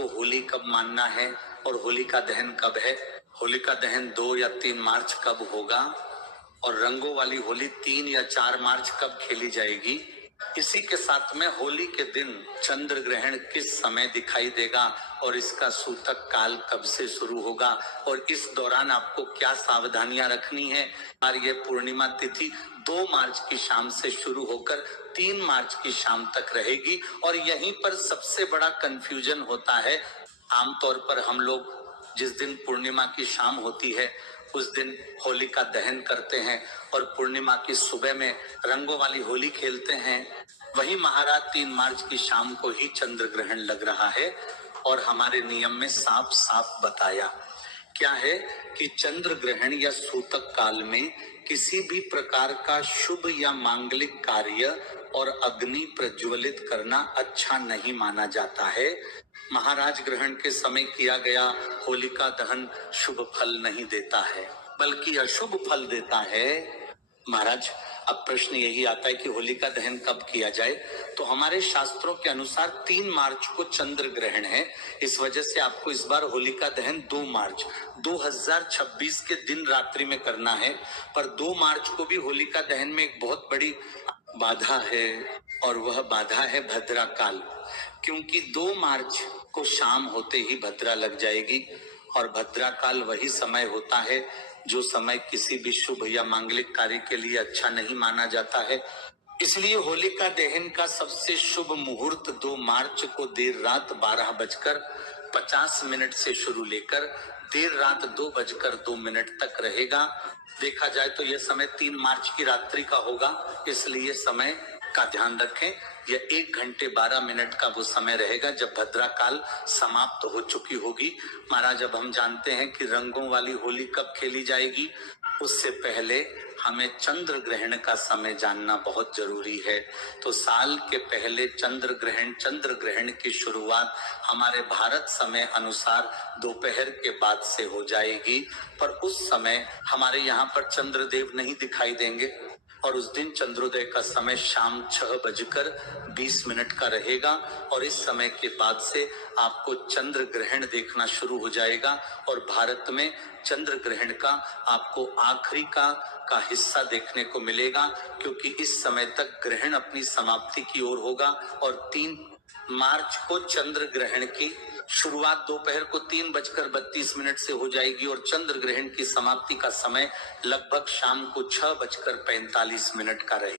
आपको होली कब मानना है और होलिका दहन कब है, होलिका दहन 2 या 3 मार्च कब होगा और रंगों वाली होली 3 या 4 मार्च कब खेली जाएगी। इसी के साथ में होली के दिन चंद्र ग्रहण किस समय दिखाई देगा और इसका सूतक काल कब से शुरू होगा और इस दौरान आपको क्या सावधानियां रखनी है। और ये पूर्णिमा तिथि 2 मार्च की शाम से शुरू होकर 3 मार्च की शाम तक रहेगी और यहीं पर सबसे बड़ा कंफ्यूजन होता है। आमतौर पर हम लोग जिस दिन पूर्णिमा की शाम होती है उस दिन होली का दहन करते हैं और पूर्णिमा की सुबह में रंगों वाली होली खेलते हैं। वही महाराज 3 मार्च की शाम को ही चंद्र ग्रहण लग रहा है और हमारे नियम में साफ साफ बताया क्या है कि चंद्र ग्रहण या सूतक काल में किसी भी प्रकार का शुभ या मांगलिक कार्य और अग्नि प्रज्वलित करना अच्छा नहीं माना जाता है। महाराज ग्रहण के समय किया गया होलिका दहन शुभ फल नहीं देता है बल्कि अशुभ फल देता है। महाराज अब प्रश्न यही आता है कि होलिका दहन कब किया जाए, तो हमारे शास्त्रों के अनुसार 3 मार्च को चंद्र ग्रहण है। इस वजह से आपको इस बार होलिका दहन 2 मार्च 2026 के दिन रात्रि में करना है। पर 2 मार्च को भी होलिका दहन में एक बहुत बड़ी बाधा है और वह बाधा है भद्रा काल, क्योंकि 2 मार्च को शाम होते ही भद्रा लग जाएगी और भद्रा काल वही समय होता है जो समय किसी भी शुभ या मांगलिक कार्य के लिए अच्छा नहीं माना जाता है। इसलिए होलिका दहन का सबसे शुभ मुहूर्त 2 मार्च को देर रात 12:50 से शुरू लेकर देर रात 2:02 तक रहेगा। देखा जाए तो यह समय 3 मार्च की रात्रि का होगा, इसलिए समय का ध्यान रखें। यह 1 घंटे 12 मिनट का वो समय रहेगा जब भद्रा काल समाप्त हो चुकी होगी। महाराज अब हम जानते हैं कि रंगों वाली होली कब खेली जाएगी, उससे पहले हमें चंद्र ग्रहण का समय जानना बहुत जरूरी है। तो साल के पहले चंद्र ग्रहण की शुरुआत हमारे भारत समय अनुसार दोपहर के बाद से हो जाएगी, पर उस समय हमारे यहाँ पर चंद्रदेव नहीं दिखाई देंगे और उस दिन चंद्रोदय का समय शाम 6:20 का रहेगा और इस समय के बाद से आपको चंद्र ग्रहण देखना शुरू हो जाएगा और भारत में चंद्र ग्रहण का आपको आखिरी का हिस्सा देखने को मिलेगा, क्योंकि इस समय तक ग्रहण अपनी समाप्ति की ओर होगा और 3 मार्च को चंद्र ग्रहण की शुरुआत दोपहर को 3:32 से हो जाएगी और चंद्र ग्रहण की समाप्ति का समय लगभग शाम को 6:45 का रहेगा।